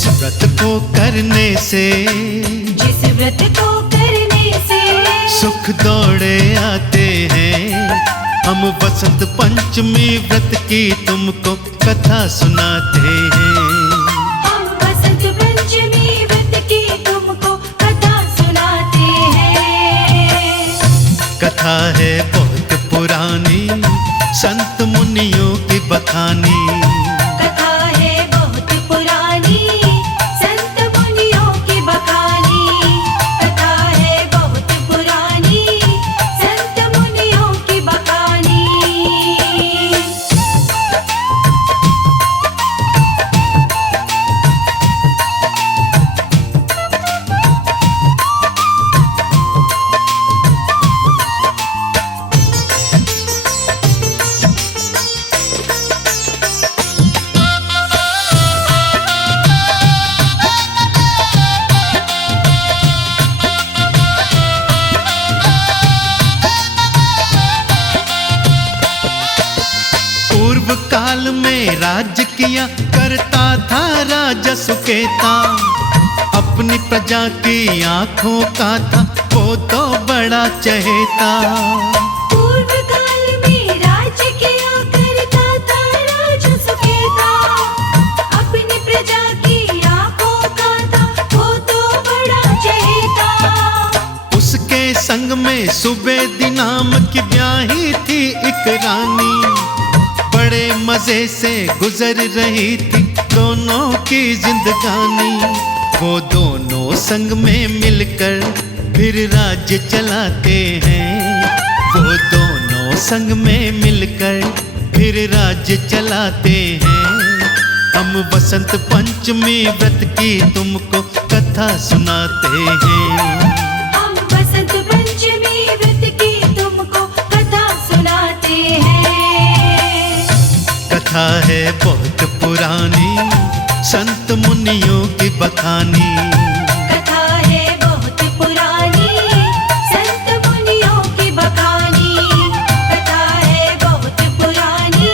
जिस व्रत को करने से सुख दौड़े आते हैं, हम बसंत पंचमी व्रत की तुमको कथा सुनाते हैं। हम बसंत पंचमी व्रत की तुमको कथा सुनाते हैं। कथा है बहुत पुरानी, संत मुनियों की बखानी। कथा है बहुत पुरानी, संत मुनियों की बखानी। कथा है बहुत पुरानी, संत मुनियों की बखानी। पूर्व काल में राज्य किया करता था राजा सुकेता, अपनी प्रजा की आंखों का था वो तो बड़ा चहेता। पूर्व काल में राज्य किया करता था राजा सुकेता, अपनी प्रजा की आंखों का था वो तो बड़ा चहेता। उसके संग में सुबेदी नाम की ब्याही थी एक रानी, बड़े मजे से गुजर रही थी दोनों की जिंदगानी। वो दोनों संग में मिलकर फिर राज्य चलाते हैं, वो दोनों संग में मिलकर फिर राज्य चलाते हैं। हम बसंत पंचमी व्रत की तुमको कथा सुनाते हैं। हम बसंत पंचमी व्रत की तुमको कथा सुनाते हैं। कथा है बहुत पुरानी, संत मुनियों की बखानी। कथा है बहुत पुरानी, संत मुनियों की बखानी। कथा है बहुत पुरानी,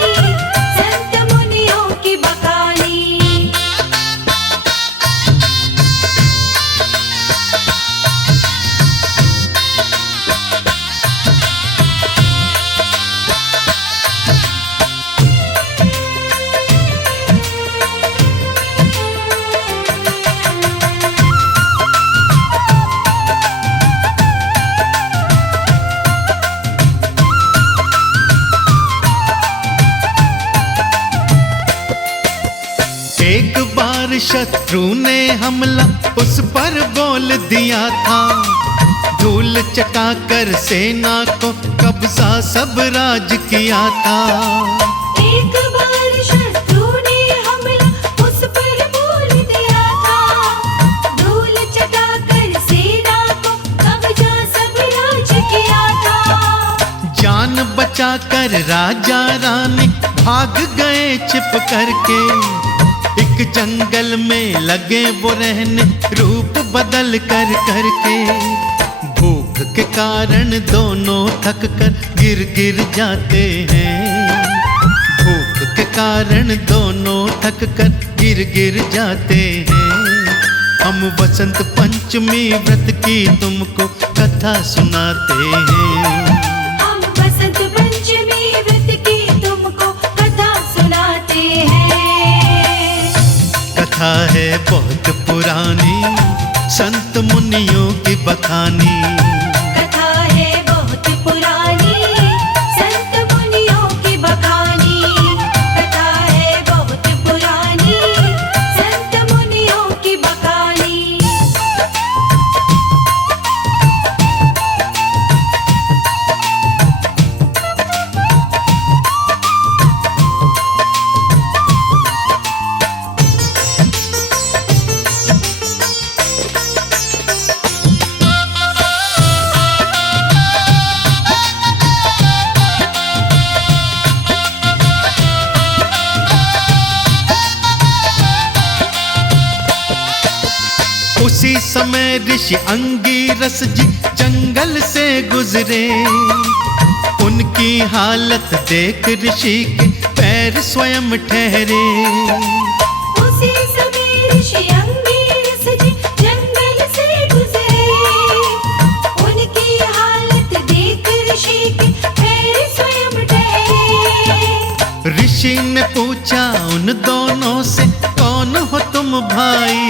संत मुनियों की बखानी। एक बार शत्रु ने हमला उस पर बोल दिया था, धूल चटाकर सेना को कब्जा सब राज किया था। एक बार शत्रु ने हमला उस पर बोल दिया था, धूल चटाकर सेना को कब्जा सब राज किया था। जान बचाकर राजा रानी भाग गए छिप करके, एक जंगल में लगे वो रहने रूप बदल कर करके। भूख के कारण दोनों थक कर गिर गिर जाते हैं, भूख के कारण दोनों थक कर गिर गिर जाते हैं। हम बसंत पंचमी व्रत की तुमको कथा सुनाते हैं। हम बसंत पंचमी व्रत की तुमको कथा सुनाते हैं। कथा है बहुत पुरानी, संत मुनियों की बखानी। कथा है बहुत पुरानी, संत मुनियों की बखानी। कथा है बहुत पुरानी, संत मुनियों की बखानी। उसी समय ऋषि अंगिरस जी जंगल से गुजरे, उनकी हालत देख ऋषि के पैर स्वयं ठहरे। उसी समय ऋषि भाई।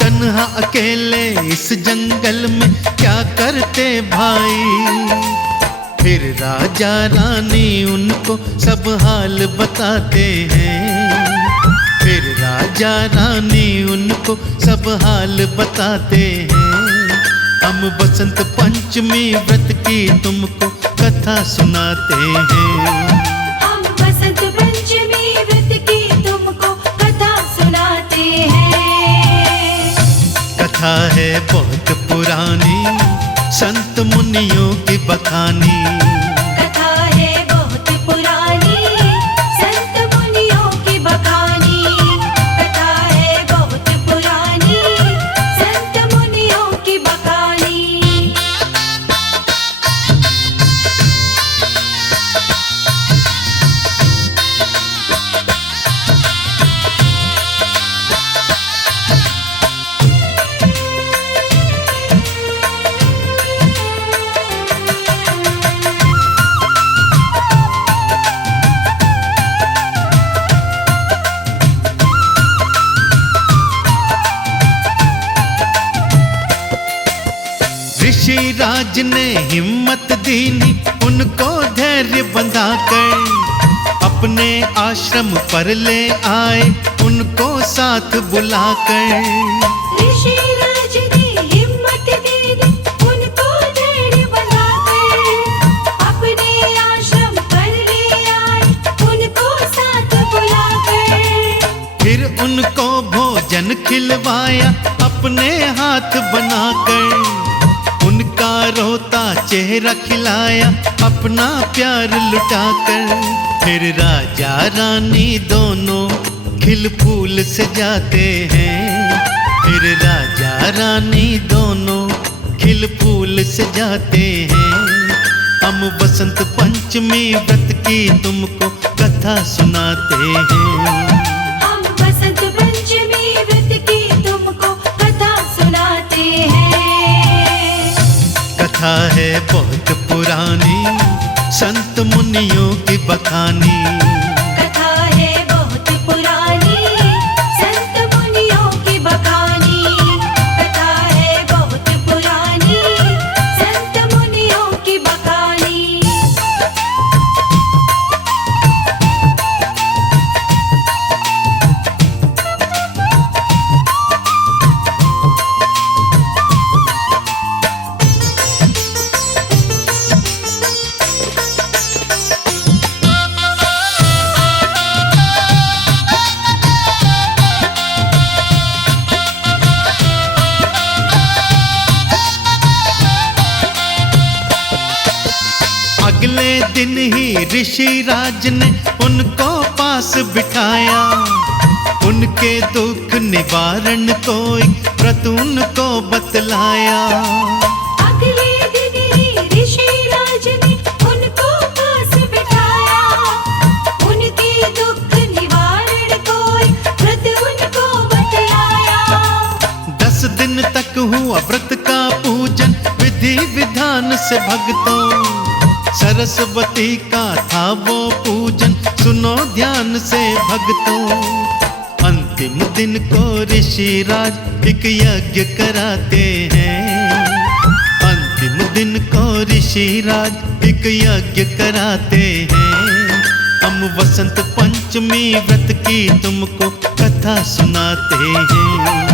तन्हा अकेले इस जंगल में क्या करते भाई। फिर राजा रानी उनको सब हाल बताते हैं। फिर राजा रानी उनको सब हाल बताते हैं। हम बसंत पंचमी व्रत की तुमको कथा सुनाते हैं। हम बसंत पंचमी व्रत की तुमको कथा सुनाते हैं। कथा है बहुत पुरानी, संत मुनियों की बखानी। कथा है बहुत पुरानी, संत मुनियों की बखानी। कथा है बहुत पुरानी, संत मुनियों की बखानी। ऋषि राज ने हिम्मत दीनी उनको धैर्य बंधाकर। अपने आश्रम पर ले आए उनको साथ बुलाकर। ऋषि राज ने हिम्मत दी, उनको धैर्य बंधाकर। अपने आश्रम पर ले आए उनको साथ बुलाकर। फिर उनको भोजन खिलवाया अपने हाथ बनाकर। उनका रोता चेहरा खिलाया अपना प्यार लुटाकर। फिर राजा रानी दोनों खिल फूल से जाते हैं। फिर राजा रानी दोनों खिल फूल से जाते हैं। हम बसंत पंचमी व्रत की तुमको कथा सुनाते हैं। हम बसंत पंचमी व्रत की तुमको कथा सुनाते हैं। कथा है बहुत पुरानी, संत मुनियों की बखानी। कथा है बहुत पुरानी, संत मुनियों की बखानी। कथा है बहुत पुरानी, संत मुनियों की बखानी। अगले दिन ही ऋषि राज ने उनको पास बिठाया। उनके दुख निवारण कोई व्रत उनको बतलाया। अगले दिन ही ऋषि राज ने उनको पास बिठाया। उनके दुख निवारण कोई व्रत उनको बतलाया। 10 दिन तक हुआ व्रत का पूजन विधि विधान से भक्तों। सरस्वती का था वो पूजन सुनो ध्यान से भक्तों। अंतिम दिन को ऋषि राज एक यज्ञ कराते हैं। अंतिम दिन को ऋषि राज एक यज्ञ कराते हैं। हम वसंत पंचमी व्रत की तुमको कथा सुनाते हैं।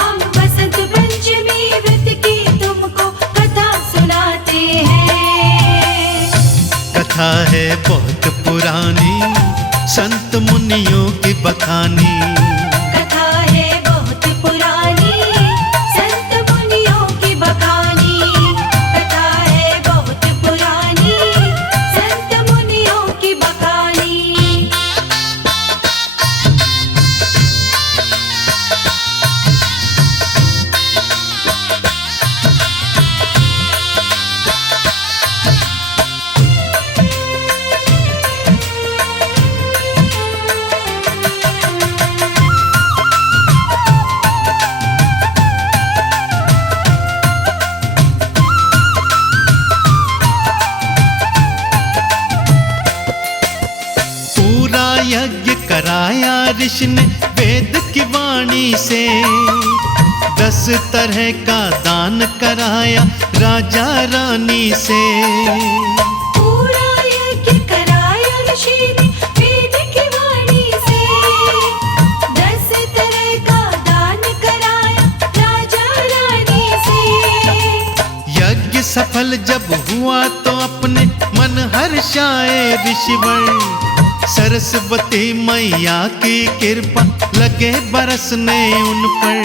हम बसंत पंचमी व्रत की तुमको कथा सुनाते हैं। कथा है बहुत पुरानी, संत मुनियों की बखानी। कथा है बहुत पुरानी, संत मुनियों की बखानी। कथा है बहुत पुरानी, संत मुनियों की बखानी। यज्ञ कराया ऋषि ने वेद की वाणी पानी से। 10 तरह का दान कराया राजा रानी से। पूरा यज्ञ कराया ऋषि ने वेद की वाणी से। 10 तरह का दान कराया राजा रानी से। यज्ञ सफल जब हुआ तो अपने मन हर्षाए ऋषिवर। सरस्वती मैया की कृपा लगे बरसने उन पर।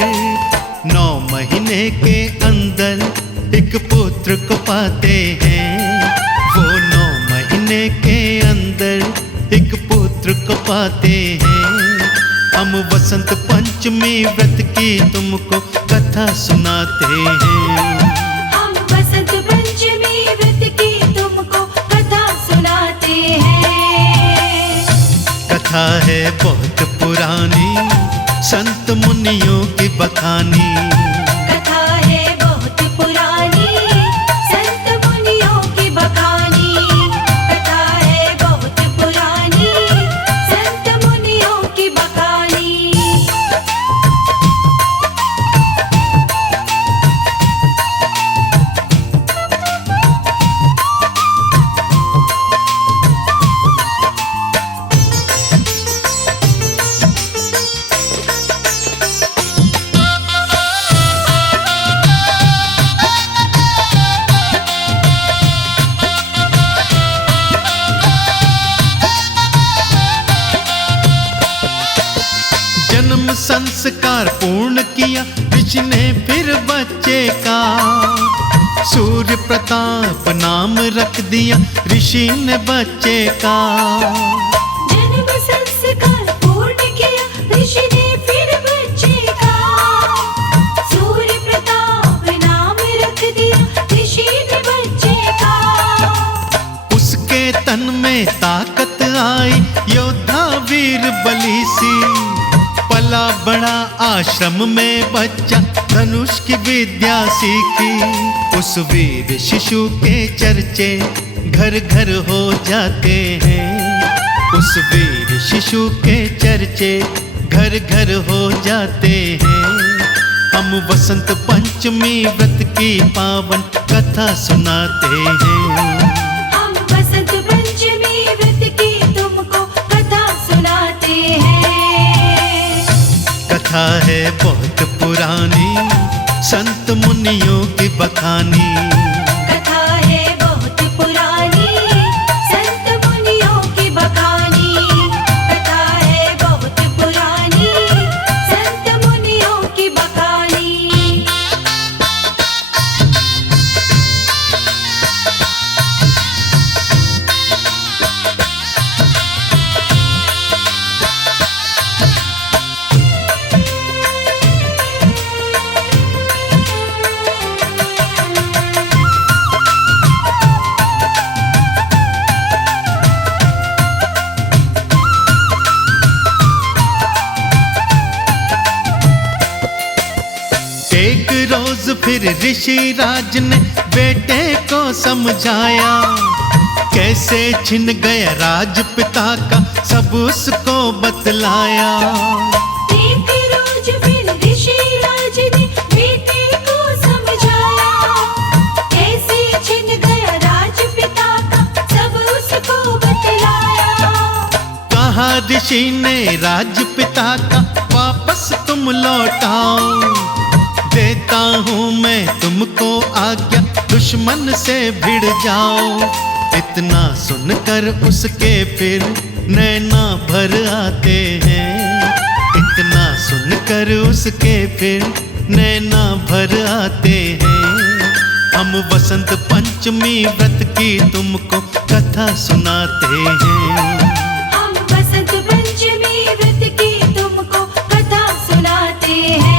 9 महीने के अंदर एक पुत्र को पाते हैं। वो 9 महीने के अंदर एक पुत्र को पाते हैं। हम वसंत पंचमी व्रत की तुमको कथा सुनाते हैं। हम बसंत पंचमी व्रत की तुमको कथा सुनाते हैं। कथा है बहुत पुरानी, संत मुनियों की बखानी। कथा है बहुत पुरानी, संत मुनियों की बखानी। कथा है बहुत पुरानी, संत मुनियों की बखानी। जन्म संस्कार पूर्ण किया ऋषि ने फिर बच्चे का। सूर्य प्रताप नाम रख दिया ऋषि ने बच्चे का। जन्म संस्कार पूर्ण किया ऋषि ने फिर बच्चे का। सूर्य प्रताप नाम रख दिया ऋषि ने बच्चे का। उसके तन में ताकत आई योद्धा वीर बली सी। पला बड़ा आश्रम में बच्चा धनुष की विद्या सीखी। उस वीर शिशु के चर्चे घर घर हो जाते हैं। उस वीर शिशु के चर्चे घर घर हो जाते हैं। हम वसंत पंचमी व्रत की पावन कथा सुनाते हैं। हम बसंत पंचमी व्रत की तुमको कथा सुनाते हैं। कथा है बहुत पुरानी, संत मुनियों की बखानी। कथा है बहुत पुरानी, संत मुनियों की बखानी। कथा है बहुत पुरानी, संत मुनियों की बखानी। एक रोज फिर ऋषि राज ने बेटे को समझाया। कैसे छिन गया राज पिता का सब उसको बतलाया। एक रोज फिर ऋषि राज ने बेटे को समझाया। कैसे छिन गया राज पिता का सब उसको बतलाया। कहा ऋषि ने राज पिता का वापस तुम लौटाओ। देता हूँ मैं तुमको आज्ञा दुश्मन से भिड़ जाओ। इतना सुनकर उसके फिर नैना भर आते हैं। इतना सुनकर उसके फिर नैना भर आते हैं। हम वसंत पंचमी व्रत की तुमको कथा सुनाते हैं। हम बसंत पंचमी व्रत की तुमको कथा सुनाते हैं।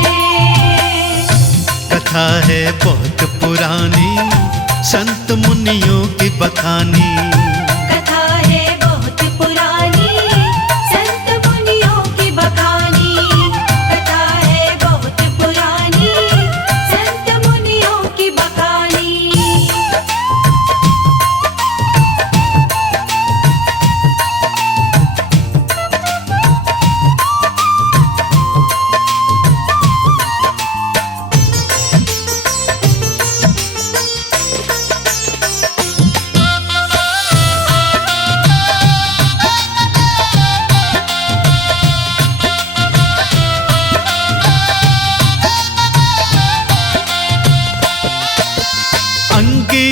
कथा है बहुत पुरानी, संत मुनियों की बखानी। कथा है बहुत पुरानी, संत मुनियों की बखानी। कथा है बहुत पुरानी, संत मुनियों की बखानी।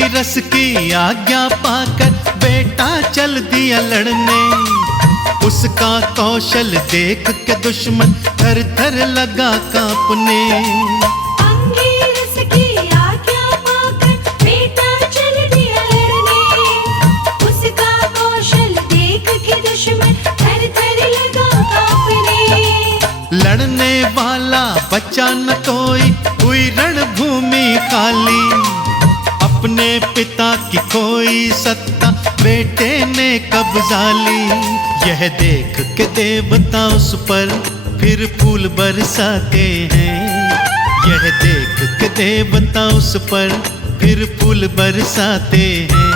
अंगिरस की आज्ञा पाकर बेटा चल दिया लड़ने। उसका कौशल देख के दुश्मन थर थर लगा कांपने। अंगिरस की आज्ञा पाकर बेटा चल दिया लड़ने। उसका कौशल देख के दुश्मन थर थर लगा कांपने। लड़ने वाला बचा न कोई, हुई रणभूमि खाली। अपने पिता की कोई सत्ता बेटे ने कब्जा ली। यह देख के देवता उस पर फिर फूल बरसाते हैं। यह देख के देवता उस पर फिर फूल बरसाते हैं।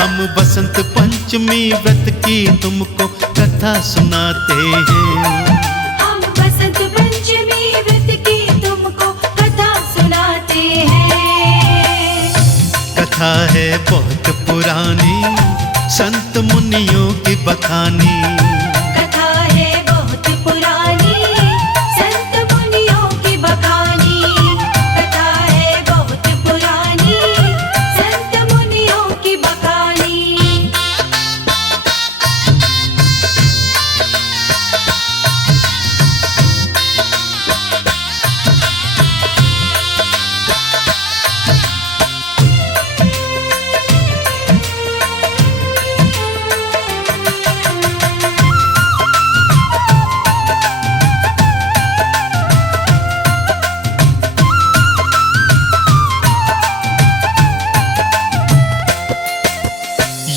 हम बसंत पंचमी व्रत की तुमको कथा सुनाते हैं। हम बसंत पंचमी व्रत की तुमको कथा सुनाते हैं। कथा है बहुत पुरानी, संत मुनियों की बखानी। कथा है बहुत पुरानी, संत मुनियों की बखानी। कथा है बहुत पुरानी, संत मुनियों की बखानी।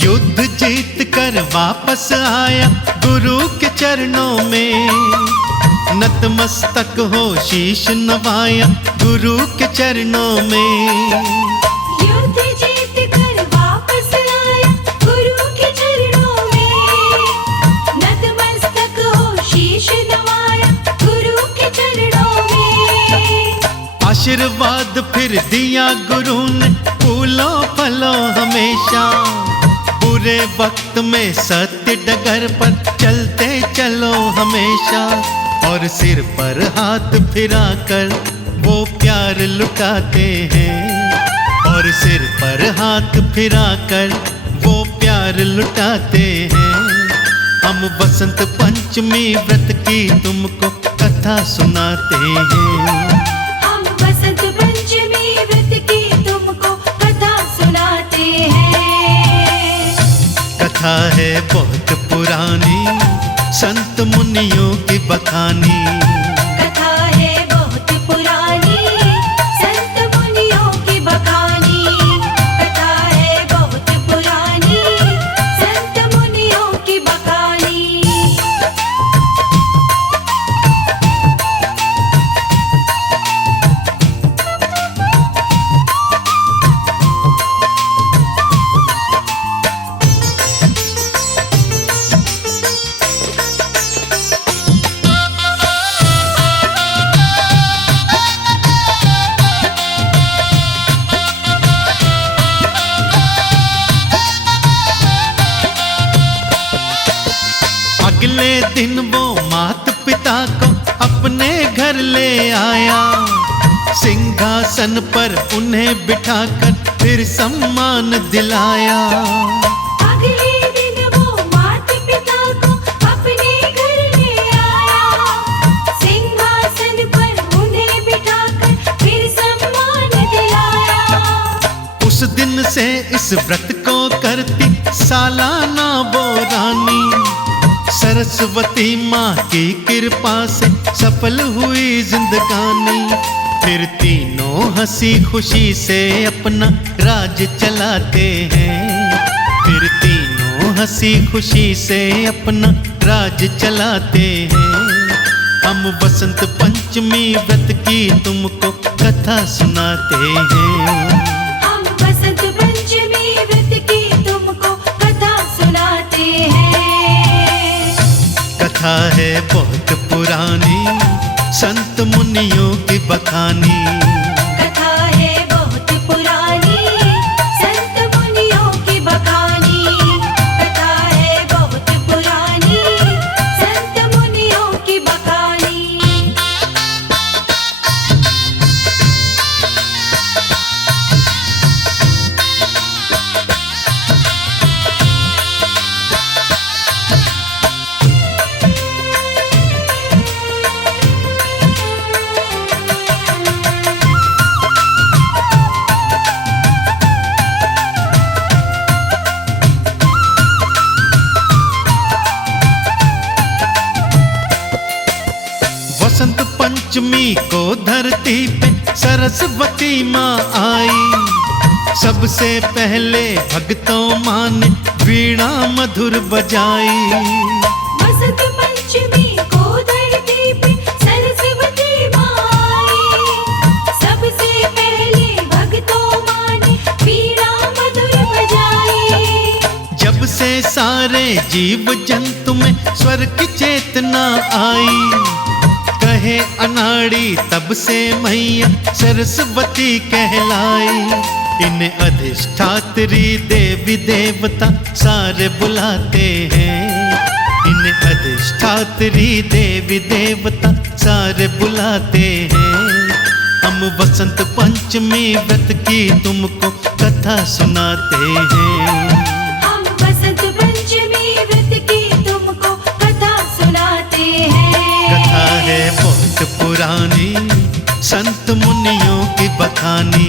युद्ध जीत कर वापस आया गुरु के चरणों में। नतमस्तक हो शीश नवाया गुरु के चरणों में। युद्ध जीत कर वापस आया गुरु के चरणों में। नतमस्तक हो शीश नवाया गुरु के चरणों में। आशीर्वाद फिर दिया गुरु ने, फूलों फलों हमेशा। बुरे वक्त में सत्य डगर पर चलते चलो हमेशा। और सिर पर हाथ फिराकर वो प्यार लुटाते हैं। और सिर पर हाथ फिराकर वो प्यार लुटाते हैं। हम बसंत पंचमी व्रत की तुमको कथा सुनाते हैं। हम बसंत पंचमी व्रत की तुमको कथा सुनाते हैं। कथा है बहुत पुरानी, संत मुनियों की बखानी। कथा है बहुत पुरानी, संत मुनियों की बखानी। कथा है बहुत पुरानी, संत मुनियों की बखानी। अगले दिन वो मात पिता को अपने घर ले आया। सिंहासन पर उन्हें बिठाकर फिर सम्मान दिलाया। अगले दिन वो माता पिता को अपने घर ले आया। सिंहासन पर उन्हें बिठाकर फिर सम्मान दिलाया। उस दिन से इस व्रत को करती सालाना वो रानी। सरस्वती माँ की कृपा से सफल हुई जिंदगानी। फिर तीनों हंसी खुशी से अपना राज चलाते हैं। फिर तीनों हंसी खुशी से अपना राज चलाते हैं। हम बसंत पंचमी व्रत की तुमको कथा सुनाते हैं। हम बसंत पंचमी व्रत की तुमको कथा सुनाते हैं। कथा है बहुत पुरानी, संत मुनियों की बखानी। कथा है बहुत पुरानी, संत मुनियों की बखानी। कथा है बहुत पुरानी, संत मुनियों की बखानी। पंचमी को धरती पे सरस्वती माँ आई। सबसे पहले भक्तों माँ ने वीणा मधुर बजाई। बसंत पंचमी को धरती पे सरस्वती माँ आई। सबसे पहले भक्तों माँ ने वीणा मधुर बजाई। जब से सारे जीव जंतु में स्वर की चेतना आई, कहे अनाड़ी तब से मैया सरस्वती कहलाई। इन्हें अधिष्ठात्री देवी देवता सारे बुलाते हैं। इन्हें अधिष्ठात्री देवी देवता सारे बुलाते हैं। हम वसंत पंचमी व्रत की तुमको कथा सुनाते हैं। हम बसंत पंचमी व्रत की तुमको कथा सुनाते हैं। कथा है बहुत पुरानी, संत मुनियों की बखानी।